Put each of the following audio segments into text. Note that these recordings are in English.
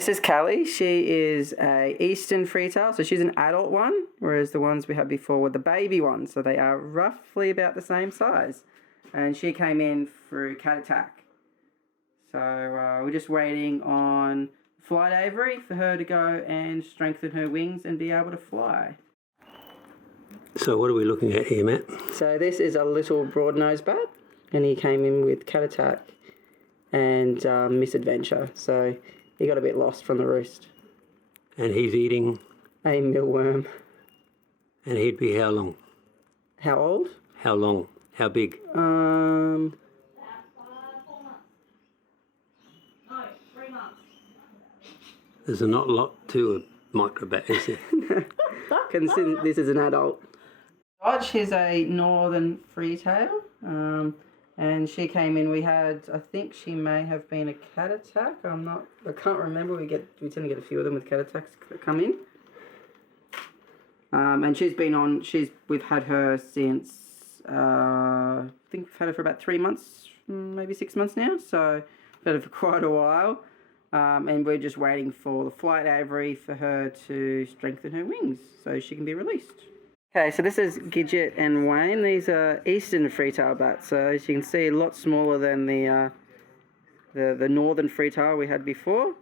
This is Callie. She is a eastern freetail, so she's an adult one, whereas the ones we had before were the baby ones, so they are roughly about the same size. And she came in through cat attack. So we're just waiting on flight aviary for her to go and strengthen her wings and be able to fly. So what are we looking at here, Matt? So this is a little broad-nosed bat, and he came in with cat attack and misadventure. So he got a bit lost from the roost. And he's eating? A mealworm. And he'd be how long? How old? How long? How big? 4 months. No, 3 months. There's not a lot to a microbat, is there? Consider this is an adult. Dodge is a northern freetail, and she came in. We had, I think she may have been a cat attack. I can't remember. We tend to get a few of them with cat attacks that come in. And we've had her since, I think we've had her for about 3 months, maybe 6 months now. So we've had her for quite a while. And we're just waiting for the flight aviary for her to strengthen her wings so she can be released. Okay, so this is Gidget and Wayne. These are eastern freetail bats. So as you can see, a lot smaller than the northern freetail we had before.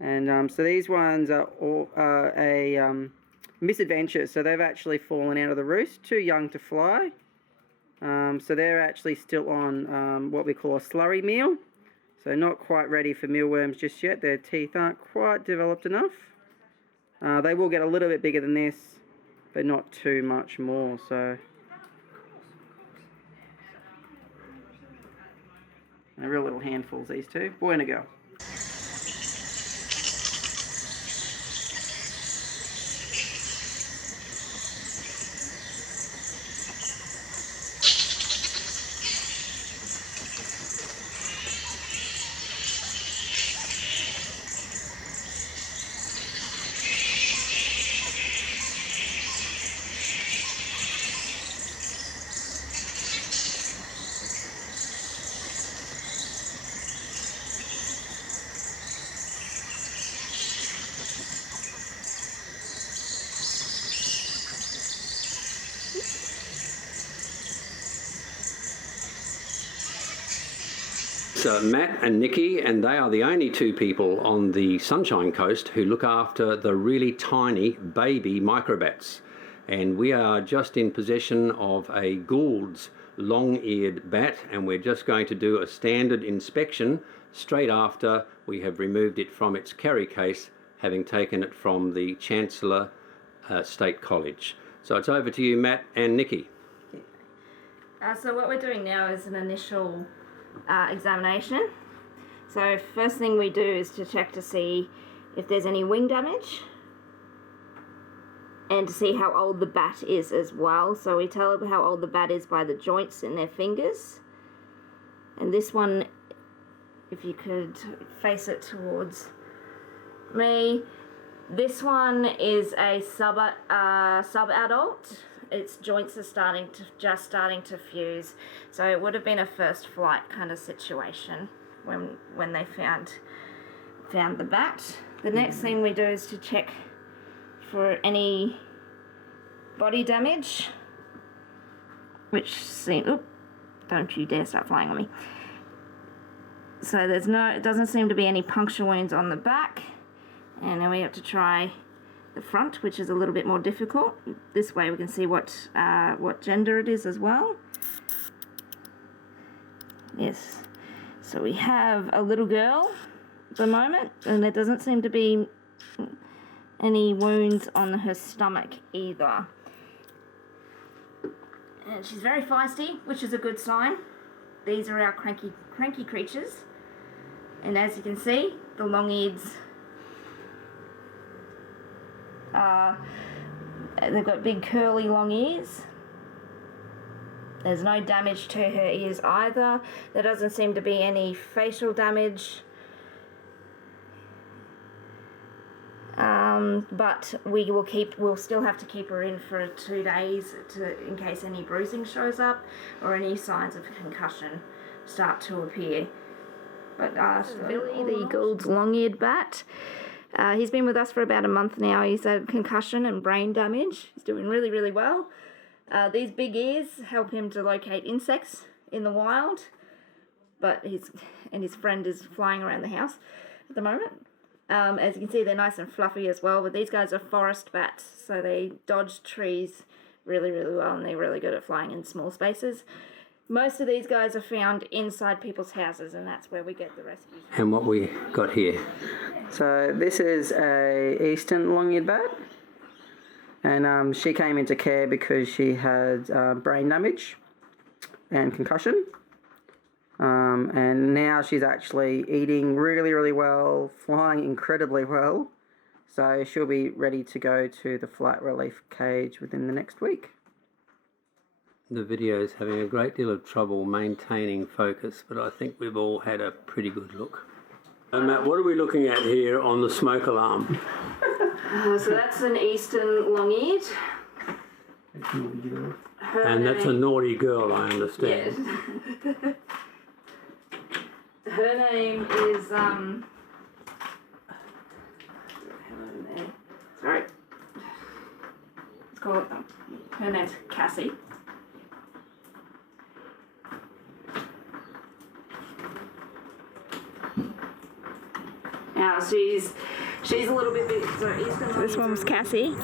And so these ones are all a misadventure. So they've actually fallen out of the roost, too young to fly. So they're actually still on what we call a slurry meal. So not quite ready for mealworms just yet. Their teeth aren't quite developed enough. They will get a little bit bigger than this, but not too much more. So they're real little handfuls, these two. Boy and a girl. So Matt and Nikki, and they are the only two people on the Sunshine Coast who look after the really tiny baby microbats. And we are just in possession of a Gould's long-eared bat, and we're just going to do a standard inspection straight after we have removed it from its carry case, having taken it from the Chancellor State College. So it's over to you, Matt and Nikki. So what we're doing now is an initial examination. So first thing we do is to check to see if there's any wing damage and to see how old the bat is as well. So we tell how old the bat is by the joints in their fingers. And this one, if you could face it towards me, this one is a sub-adult. Its joints are just starting to fuse, so it would have been a first flight kind of situation when they found the bat. The next thing we do is to check for any body damage, which don't you dare start flying on me. So it doesn't seem to be any puncture wounds on the back, and then we have to try the front, which is a little bit more difficult. This way we can see what gender it is as well. Yes, so we have a little girl at the moment, and there doesn't seem to be any wounds on her stomach either. And she's very feisty, which is a good sign. These are our cranky creatures, and as you can see, the long-eareds, they've got big curly long ears. There's no damage to her ears either. There doesn't seem to be any facial damage. But we'll still have to keep her in for 2 days in case any bruising shows up or any signs of concussion start to appear. But Billy, the Gould's Longid Bat. He's been with us for about a month now. He's had concussion and brain damage. He's doing really, really well. These big ears help him to locate insects in the wild. But his friend is flying around the house at the moment. As you can see, they're nice and fluffy as well. But these guys are forest bats, so they dodge trees really, really well, and they're really good at flying in small spaces. Most of these guys are found inside people's houses, and that's where we get the rescues. And what we got here? So this is a eastern Longid Bat, and she came into care because she had brain damage and concussion. And now she's actually eating really, really well, flying incredibly well. So she'll be ready to go to the flight relief cage within the next week. The video is having a great deal of trouble maintaining focus, but I think we've all had a pretty good look. And Matt, what are we looking at here on the smoke alarm? So that's an eastern Longid. And that's a naughty girl, I understand. Yes. Her name is sorry. Let's call it her name's Cassie. Now she's a little bit big. So this one was Cassie.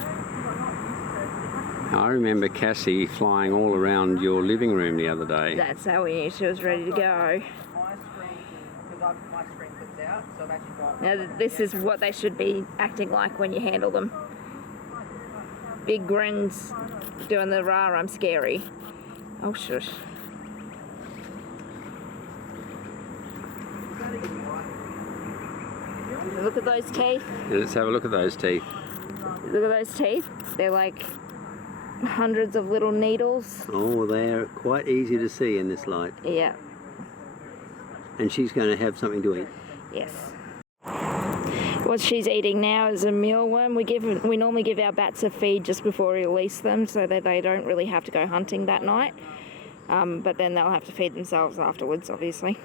I remember Cassie flying all around your living room the other day. That's how we knew she was ready to go. Now this is what they should be acting like when you handle them. Big grins, doing the rah, I'm scary. Oh shush. Look at those teeth. Yeah, let's have a look at those teeth. Look at those teeth. They're like hundreds of little needles. Oh, they're quite easy to see in this light. Yeah. And she's going to have something to eat. Yes. What she's eating now is a mealworm. We normally give our bats a feed just before we release them so that they don't really have to go hunting that night. But then they'll have to feed themselves afterwards, obviously.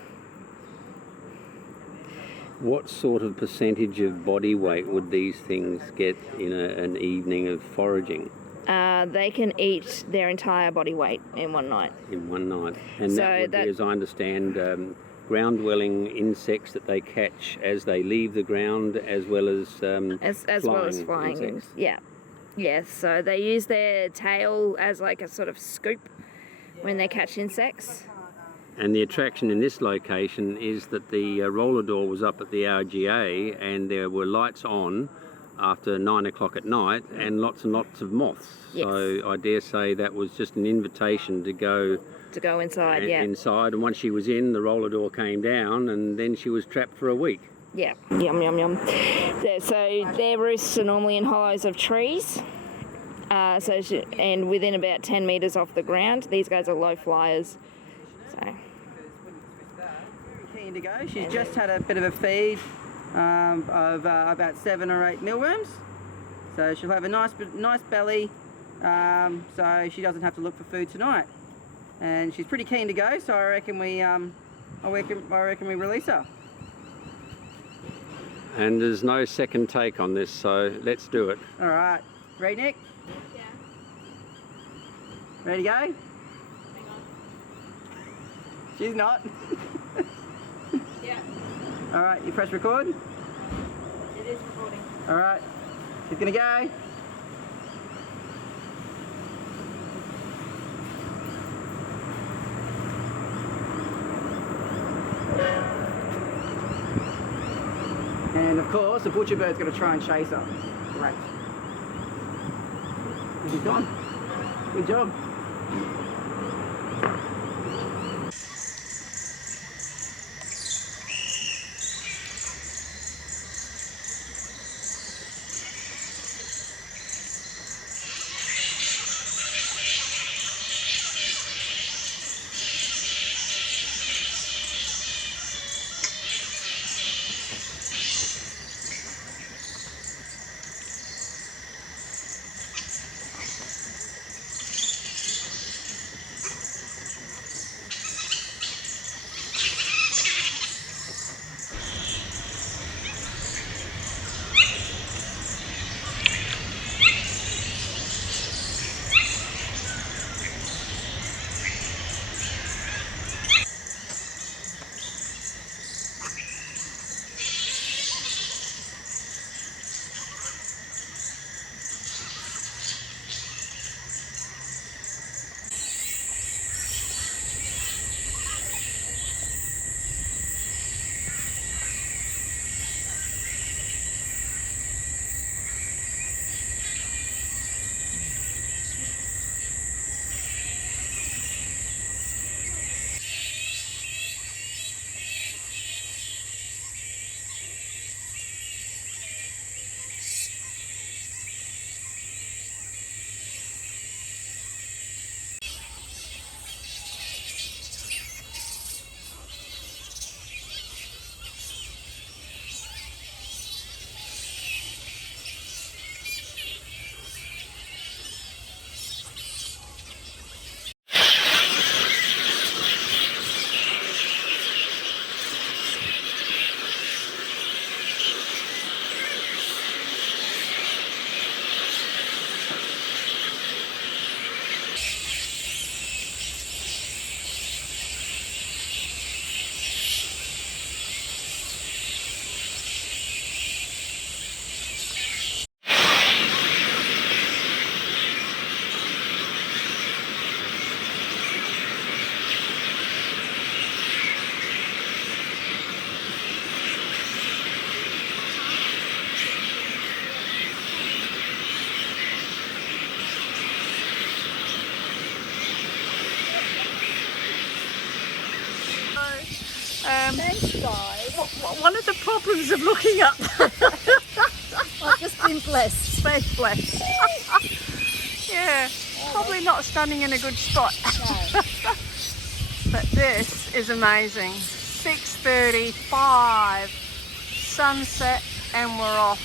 What sort of percentage of body weight would these things get in an evening of foraging? They can eat their entire body weight in one night. In one night. And So that would be, as I understand, ground-dwelling insects that they catch as they leave the ground, as well as flying insects. Yeah. Yes, so they use their tail as like a sort of scoop when they catch insects. And the attraction in this location is that the roller door was up at the RGA and there were lights on after 9 o'clock at night and lots of moths. Yes. So I dare say that was just an invitation to go Inside, yeah. Inside, and once she was in, the roller door came down and then she was trapped for a week. Yeah, yum, yum, yum. So their roosts are normally in hollows of trees. And within about 10 metres off the ground. These guys are low flyers. So. Keen to go. She's just had a bit of a feed of about 7 or 8 mealworms. So she'll have a nice belly, so she doesn't have to look for food tonight. And she's pretty keen to go, so I reckon we release her. And there's no second take on this, so let's do it. All right, ready, Nick? Yeah. Ready to go? Hang on. She's not. Yeah. All right, you press record. It is recording. All right, she's gonna go. And of course, the butcher bird's going to try and chase her. Great. And she's gone. Good job. Thanks, guys. One of the problems of looking up. I've just been blessed. Bless. Yeah, probably not standing in a good spot. No. But this is amazing. 6:35, sunset, and we're off.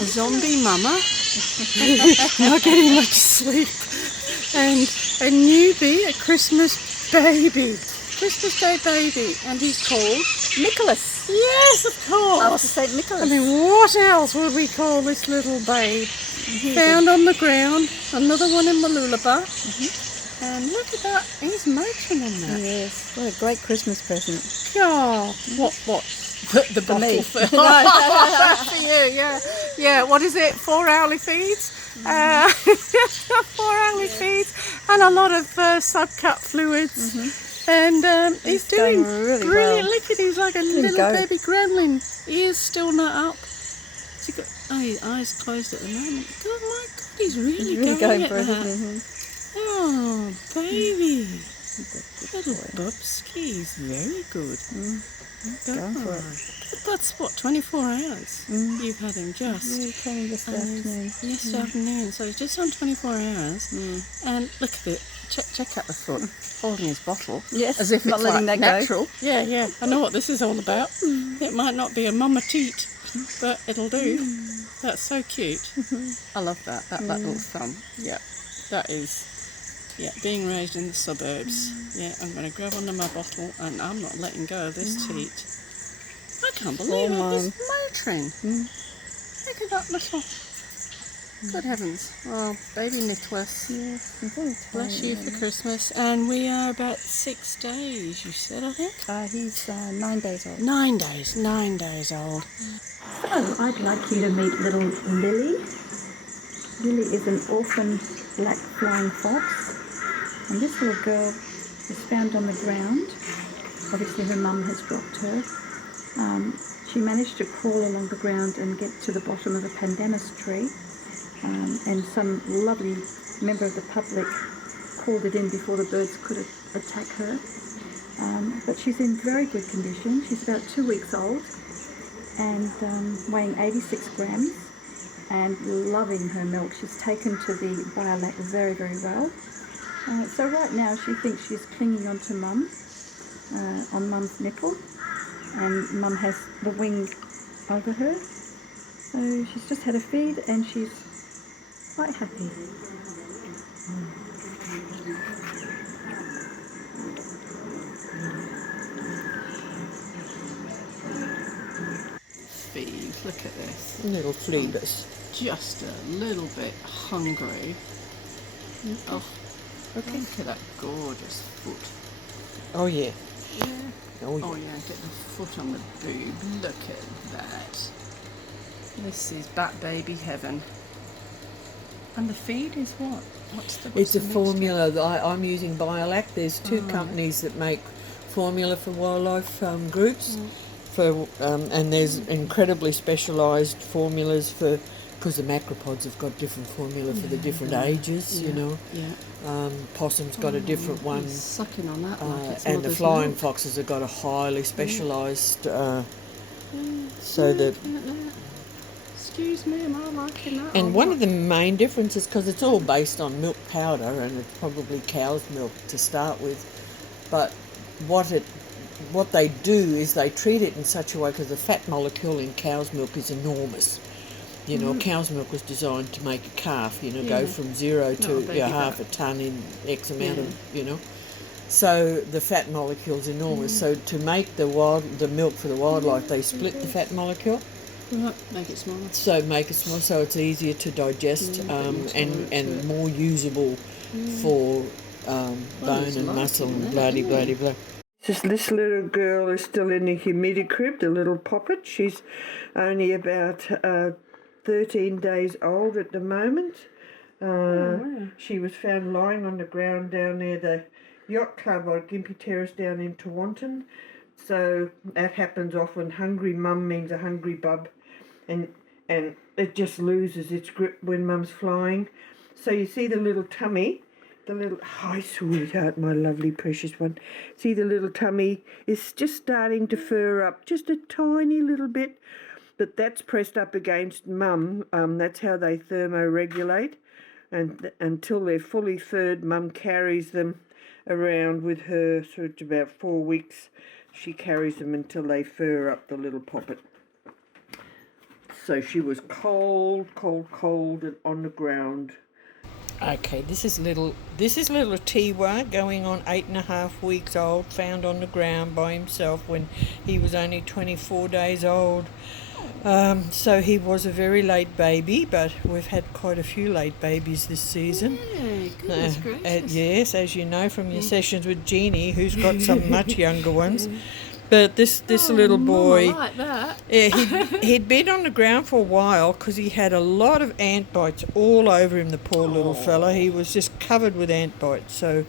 a zombie mama, not getting much sleep, and a newbie, a Christmas baby, Christmas Day baby, and he's called Nicholas. Yes, of course. After St. Nicholas. I mean, what else would we call this little babe? Found on the ground, another one in Malulaba. And look at that, he's motoring on that. Yes, what a great Christmas present. Oh, what? The For me. bottle for you, yeah. Yeah, what is it? 4 hourly feeds? 4 hourly feeds and a lot of subcut fluids. And he's doing going really brilliant. well. Look at him, he's like a him little go. baby gremlin. He is still not up. Has he got, his eyes closed at the moment. Oh my God, he's really, going at for it. that. Oh, baby. Little Bubski's very good. Going for it. That's what, 24 hours you've had him just. Yeah, he came yesterday afternoon. Yesterday afternoon, so he's just on 24 hours. And look at it, check out the foot, holding his bottle. Yes, as if not it's letting like that go. natural. Yeah, I know what this is all about. It might not be a mama teat, but it'll do. That's so cute. I love that little thumb. Yeah, that is... Yeah, being raised in the suburbs. Yeah, I'm going to grab onto my bottle and I'm not letting go of this teat. I can't believe it. He's motoring. Look at that little... Good heavens. Oh, baby Nicholas. Yes, Bless you for Christmas. And we are about 6 days, you said, I think? He's 9 days old. 9 days. 9 days old. So I'd like you to meet little Lily. Lily is an orphan black flying fox. And this little girl was found on the ground. Obviously her mum has dropped her. She managed to crawl along the ground and get to the bottom of a pandanus tree. And some lovely member of the public called it in before the birds could attack her. But she's in very good condition. She's about 2 weeks old and weighing 86 grams and loving her milk. She's taken to the biolac very, very well. So right now she thinks she's clinging onto Mum, on Mum's nipple, and Mum has the wing over her. So she's just had a feed and she's quite happy. Feed, look at this. Little fleabus. Just a little bit hungry. Oh, look at that gorgeous foot. Oh yeah. Yeah. Oh yeah. Oh yeah, get the foot on the boob. Look at that. This is bat baby heaven. And the feed is what? What's It's a the mixture? formula that I'm using Biolac. There's two companies that make formula for wildlife groups. And there's incredibly specialised formulas for, because the macropods have got different formula for the different ages, you know. Yeah. Possum's got a different one. He's sucking on that like it's And the mother's flying milk. foxes have got a highly specialised, so that... Excuse me, am I liking that? And one of the main differences, because it's all based on milk powder and it's probably cow's milk to start with, but what they do is they treat it in such a way, because the fat molecule in cow's milk is enormous. You know, cow's milk was designed to make a calf, you know, go from 0 to half a tonne in X amount of, you know. So the fat molecule's enormous. So to make the milk for the wildlife, they split the fat molecule. Make it smaller. So make it small, so it's easier to digest and more usable for bone and muscle and bloody. This little girl is still in the humidity crib, the little poppet. She's only about 13 days old at the moment. She was found lying on the ground down near the yacht club on Gympie Terrace down in Tawantin. So that happens often. Hungry mum means a hungry bub. And it just loses its grip when mum's flying. So you see the little tummy, hi sweetheart, my lovely precious one. See the little tummy is just starting to fur up, just a tiny little bit, but that's pressed up against mum. That's how they thermoregulate. And until they're fully furred, mum carries them around with her, so it's about 4 weeks. She carries them until they fur up the little poppet. So she was cold and on the ground. Okay, this is little Tiwa going on 8.5 weeks old, found on the ground by himself when he was only 24 days old. So he was a very late baby, but we've had quite a few late babies this season. Yeah, goodness gracious. Yes, as you know from your sessions with Jeannie, who's got some much younger ones. But this little boy, Mama like that. yeah, he'd been on the ground for a while because he had a lot of ant bites all over him, the poor little fella. He was just covered with ant bites. So,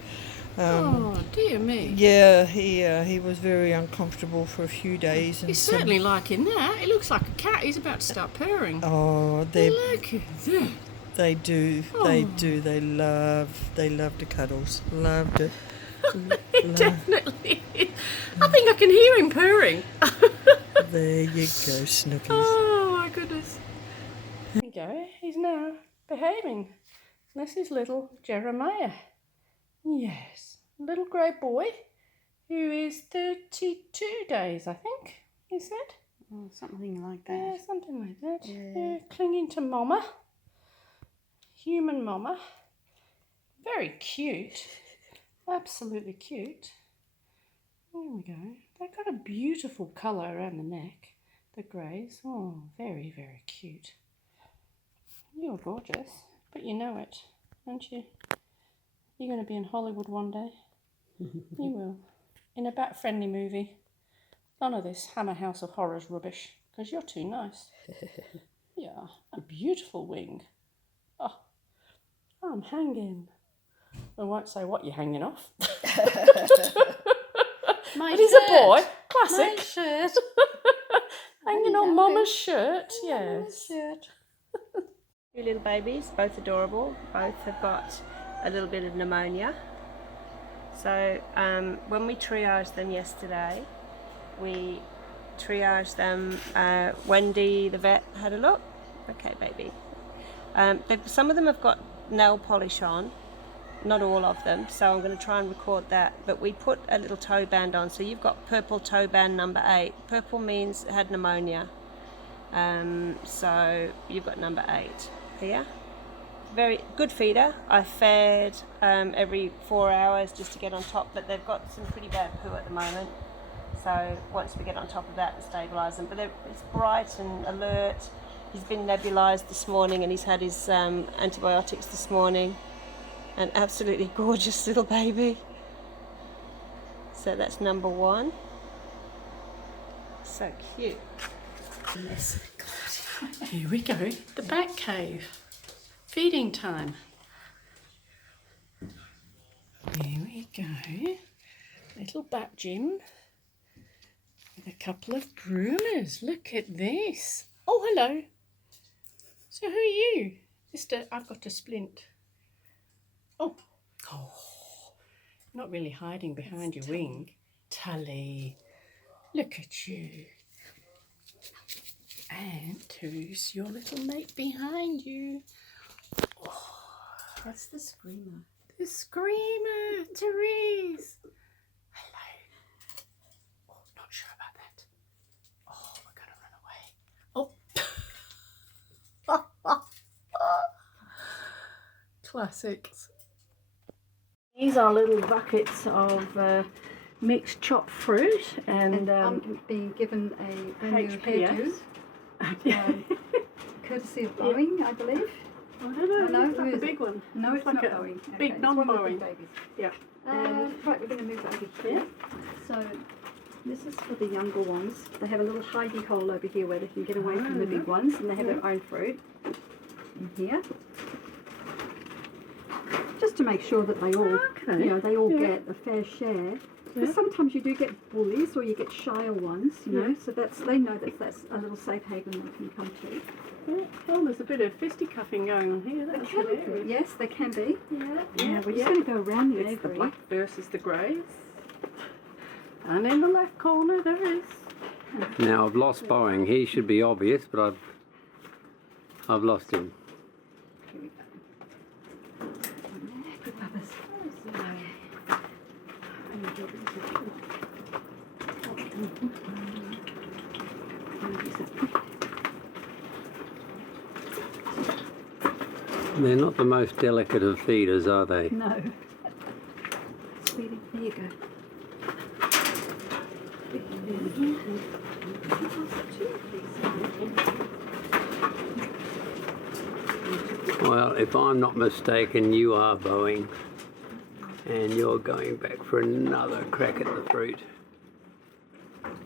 Oh, dear me. yeah, he was very uncomfortable for a few days. And He's certainly liking that. It looks like a cat. He's about to start purring. Oh, they Look at that. they do. They do. They love the cuddles. Loved it. Definitely. I think I can hear him purring. There you go, Snookies. Oh my goodness. There you go. He's now behaving. This is little Jeremiah. Yes. Little grey boy who is 32 days, I think, he said. Oh, something like Yeah, that. something like that. Yeah. Clinging to mama. Human mama. Very cute. Absolutely cute. There we go. They've got a beautiful colour around the neck, the greys. Oh, very, very cute. You're gorgeous, but you know it, don't you? You're going to be in Hollywood one day. You will. In a bat-friendly movie. None of this Hammer House of Horrors rubbish, because you're too nice. Yeah, a beautiful wing. Oh, I'm hanging. I won't say what you're hanging off. My But he's a shirt. boy. My Classic. shirt. Hanging on Mama's shirt. Yes. Two little babies, both adorable. Both have got a little bit of pneumonia. So when we triaged them yesterday, we triaged them. Wendy, the vet, had a look. Okay, baby. Some of them have got nail polish on. Not all of them, so I'm going to try and record that. But we put a little toe band on, so you've got purple toe band number 8. Purple means it had pneumonia, so you've got number 8 here. Very good feeder. I fed every 4 hours just to get on top, but they've got some pretty bad poo at the moment. So once we get on top of that and stabilise them, but it's bright and alert. He's been nebulised this morning and he's had his antibiotics this morning. An absolutely gorgeous little baby. So that's number 1. So cute. Yes. Here we go. The bat cave. Feeding time. Here we go. Little bat gym. With a couple of groomers. Look at this. Oh, hello. So who are you? I've got a splint. Oh, not really hiding behind your wing. Tully, look at you. And who's your little mate behind you? Oh, That's the screamer. the screamer, Therese. Hello. Oh, not sure about that. Oh, we're going to run away. Oh. Classics. These are little buckets of mixed chopped fruit and I'm being given a brand new HPS. hairdo, courtesy of Boeing, I believe. I don't know. Oh, no, It's who like a is big one. No, it's like not a Boeing. big it's one of the non-Boeing. big babies. Yeah. Right, we're going to move over here. So this is for the younger ones. They have a little hidey hole over here where they can get away from the big ones, and they have their own fruit in here. Just to make sure that they all, get a fair share. Because sometimes you do get bullies or you get shyer ones, you know. So they know that's a little safe haven they can come to. Yeah. Oh, there's a bit of fisticuffing going on here. That's hilarious. Yes, they can be. Yeah. We're just going to go around the It's the aviary. black versus the greys. And in the left corner there is. Now I've lost Boeing. He should be obvious, but I've lost him. Here we go. Good bubbers. They're not the most delicate of feeders, are they? No. Sweetie, there you go. Well, if I'm not mistaken, you are Boeing, and you're going back for another crack at the fruit.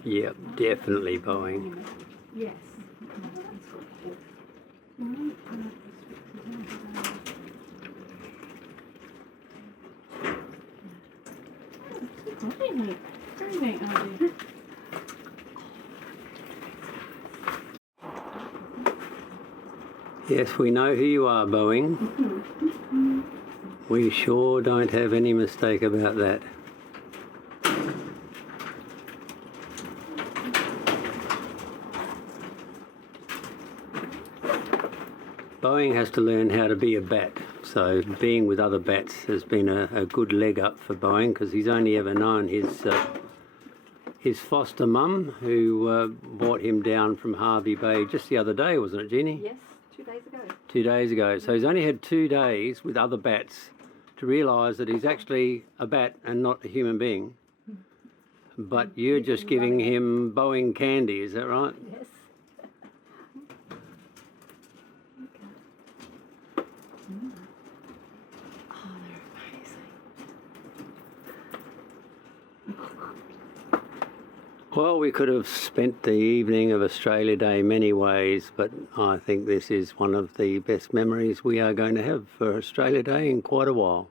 Yep, definitely Boeing. Yes. Very neat. Very neat idea. Yes, we know who you are, Boeing. We sure don't have any mistake about that. Boeing has to learn how to be a bat, so being with other bats has been a good leg up for Boeing, because he's only ever known his foster mum, who brought him down from Harvey Bay just the other day, wasn't it, Jeannie? Yes, 2 days ago. 2 days ago. So he's only had 2 days with other bats to realise that he's actually a bat and not a human being. But you're just giving him Boeing candy, is that right? Yes. Well, we could have spent the evening of Australia Day many ways, but I think this is one of the best memories we are going to have for Australia Day in quite a while.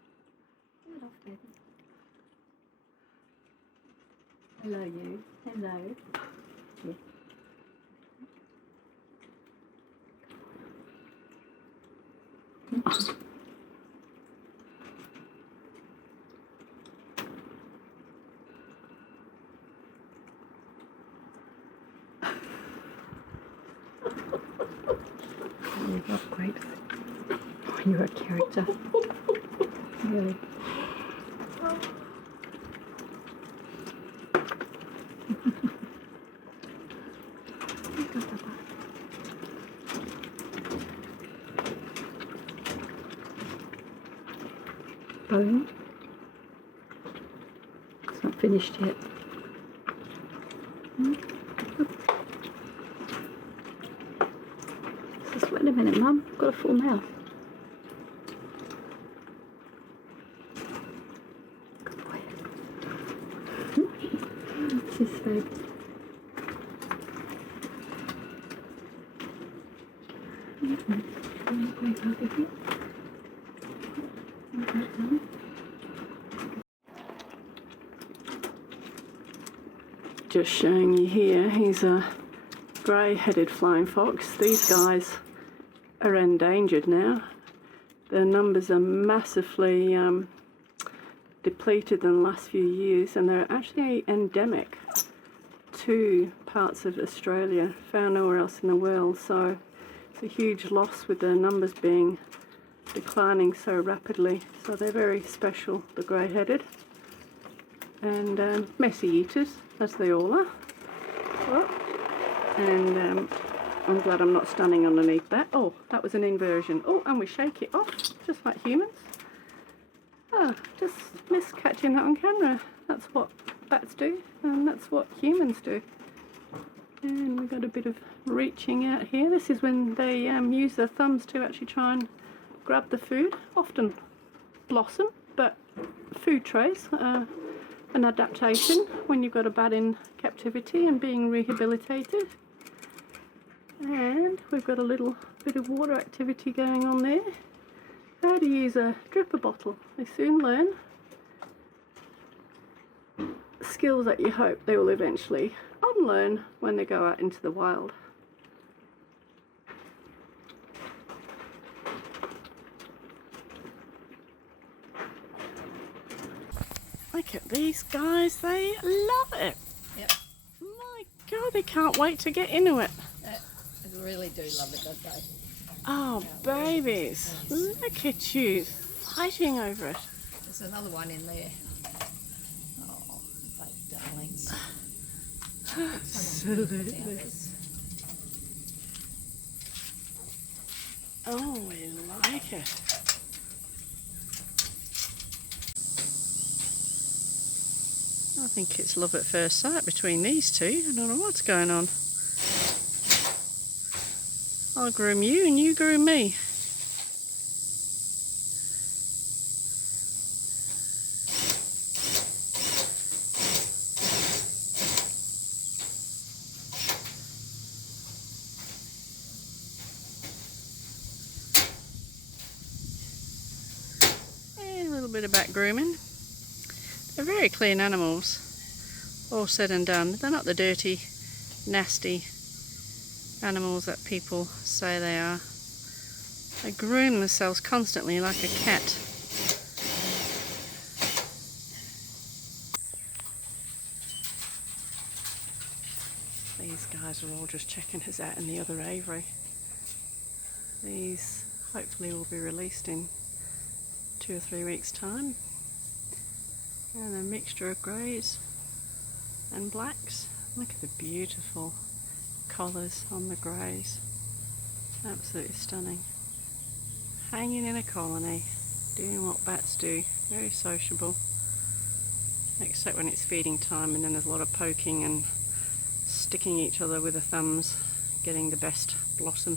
Hello, you. Hello. Yes. You love grapes. Oh, you're a character. Really. Bone. It's not finished yet. Just wait a minute, Mum. I've got a full mouth. Good boy. What's his favourite? Just showing you here, he's a grey-headed flying fox. These guys are endangered now. Their numbers are massively depleted in the last few years, and they're actually endemic to parts of Australia, found nowhere else in the world. So it's a huge loss with their numbers being declining so rapidly. So they're very special, the grey-headed, and messy eaters, as they all are. Oh. And I'm glad I'm not standing underneath that. Oh, that was an inversion. Oh, and we shake it off, just like humans. Oh, just missed catching that on camera. That's what bats do, and that's what humans do. And we've got a bit of reaching out here. This is when they use their thumbs to actually try and grab the food. Often blossom, but food trays are an adaptation when you've got a bat in captivity and being rehabilitated. And we've got a little bit of water activity going on there. How to use a dripper bottle. They soon learn skills that you hope they will eventually unlearn when they go out into the wild. Look at these guys, they love it. Yep. My God, they can't wait to get into it. They really do love it, don't they? Oh, babies, look at you fighting over it. There's another one in there. Oh, they darlings. Absolutely. Oh, we like it. I think it's love at first sight between these two. I don't know what's going on. I'll groom you and you groom me. And a little bit of back grooming. They're very clean animals, all said and done. They're not the dirty, nasty animals that people say they are. They groom themselves constantly like a cat. These guys are all just checking us out in the other aviary. These hopefully will be released in 2 or 3 weeks' time. And a mixture of greys and blacks. Look at the beautiful collars on the greys. Absolutely stunning. Hanging in a colony, doing what bats do. Very sociable. Except when it's feeding time, and then there's a lot of poking and sticking each other with the thumbs, getting the best blossom.